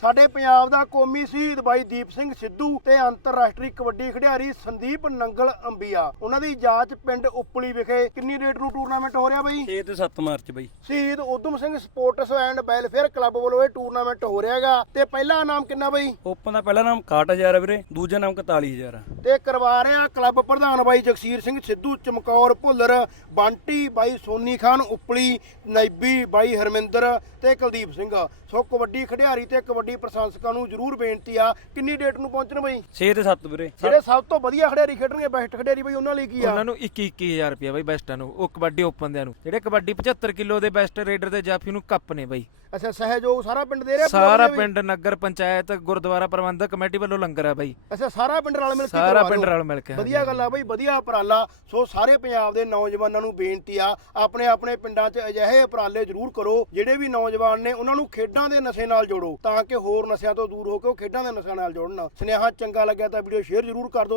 ਸਾਡੇ ਪੰਜਾਬ ਦਾ ਕੌਮੀ ਸ਼ਹੀਦ ਬਾਈ ਦੀਪ ਸਿੰਘ ਸਿੱਧੂ ਤੇ ਅੰਤਰਰਾਸ਼ਟਰੀ ਕਬੱਡੀ ਖਿਡਾਰੀ ਸੰਦੀਪ ਨੰਗਲ ਅੰਬੀਆ। ਉਹਨਾਂ ਦੀ ਜਾਂਚ ਪਿੰਡ ਉਪਲੀ ਵਿਖੇ ਕਿੰਨੀ ਡੇਟ ਨੂੰ ਟੂਰਨਾਮੈਂਟ ਹੋ ਰਿਹਾ ਬਾਈ? 6 ਤੇ 7 ਮਾਰਚ ਬਈ। ਸ਼ਹੀਦ Udham Singh sports and welfare club ਵੱਲੋਂ ਇਹ ਟੂਰਨਾਮੈਂਟ ਹੋ ਰਿਹਾਗਾ। ਤੇ ਪਹਿਲਾ ਨਾਮ ਕਿੰਨਾ ਬਾਈ? ਓਪਨ ਦਾ ਪਹਿਲਾ ਨਾਮ 61000 ਹੈ ਵੀਰੇ ਦੂਜਾ ਨਾਮ 41000 ਹੈ ਤੇ ਕਰਵਾ ਰਿਹਾ ਕਲੱਬ ਪ੍ਰਧਾਨ ਬਾਈ ਜਗਸੀਰ ਸਿੰਘ ਸਿੱਧੂ ਚਮਕੌਰ ਭੁੱਲਰ ਬੰਟੀ ਬਾਈ ਸੋਨੀ ਖਾਨ ਉਪਲੀ ਨੈਬੀ ਬਾਈ ਹਰਮਿੰਦਰ ਤੇ ਕੁਲਦੀਪ ਸਿੰਘ। ਸੋ ਕਬੱਡੀ ਖਿਡਾਰੀ ਤੇ ਕਬੱਡੀ ਪ੍ਰਸ਼ੰਸਕਾਂ ਨੂੰ ਜਰੂਰ ਬੇਨਤੀ ਆ। ਕਿੰਨੀ ਡੇਟ ਨੂੰ ਪਹੁੰਚਣ ਬਾਈ? 6 ਤੇ 7 ਵੀਰੇ। ਜਿਹੜੇ ਸਭ ਤੋਂ ਵਧੀਆ ਖਿਡਾਰੀ ਖੇਡਣਗੇ ਬੈਸਟ ਖਿਡਾਰੀ ਬਾਈ ਉਹਨਾਂ ਲਈ ਕੀ ਆ? ਉਹਨਾਂ ਨੂੰ 21 21000 ਰੁਪਏ ਬਾਈ ਬੈਸਟਾਂ ਨੂੰ ਉਹ ਕਬੱਡੀ ਓਪਨ ਦਿਆਂ ਨੂੰ। ਜਿਹੜੇ ਕਬੱਡੀ 75 ਕਿਲੋ ਦੇ ਬੈਸਟ ਰੇਡਰ ਤੇ ਜਾਫੀ ਨੂੰ ਕੱਪ ਨੇ ਬਾਈ। ਅੱਛਾ ਸਹਿਯੋਗ ਸਾਰਾ ਪਿੰਡ ਦੇ ਰਿਹਾ ਸਾਰਾ ਪਿੰਡ ਨਗਰ ਪੰਚਾਇਤ ਗੁਰਦੁਆਰਾ ਪ੍ਰਬੰਧਕ ਕਮੇਟੀ ਵੱਲੋਂ ਲੰਗਰ ਆ ਬਾਈ। ਅੱਛਾ ਸਾਰਾ ਪਿੰਡ ਰਲ ਮਿਲ ਕੇ ਸਾਰਾ ਪਿੰਡ। ਰਲ ਮਿਲ ਕੇ, ਵਧੀਆ ਗੱਲ ਆ ਬਈ ਵਧੀਆ ਉਪਰਾਲਾ। ਸੋ ਸਾਰੇ ਪੰਜਾਬ ਦੇ ਨੌਜਵਾਨਾਂ ਨੂੰ ਬੇਨਤੀ ਆ ਆਪਣੇ ਆਪਣੇ ਪਿੰਡਾਂ 'ਚ ਅਜਿਹੇ ਉਪਰਾਲੇ ਜ਼ਰੂਰ ਕਰੋ ਜਿਹੜੇ ਵੀ ਨੌਜਵਾਨ ਨੇ ਉਹਨਾਂ ਨੂੰ ਖੇਡਾਂ ਦੇ ਨਸ਼ੇ ਨਾਲ ਜੋੜੋ ਤਾਂ ਕਿ ਹੋਰ ਨਸ਼ਿਆਂ ਤੋਂ ਦੂਰ ਹੋ ਕੇ ਉਹ ਖੇਡਾਂ ਦੇ ਨਸ਼ਿਆਂ ਨਾਲ ਜੋੜਨ। ਸੁਨੇਹਾ, ਚੰਗਾ ਲੱਗਿਆ ਤਾਂ ਵੀਡੀਓ ਸ਼ੇਅਰ ਜ਼ਰੂਰ ਕਰ ਦਿਓ।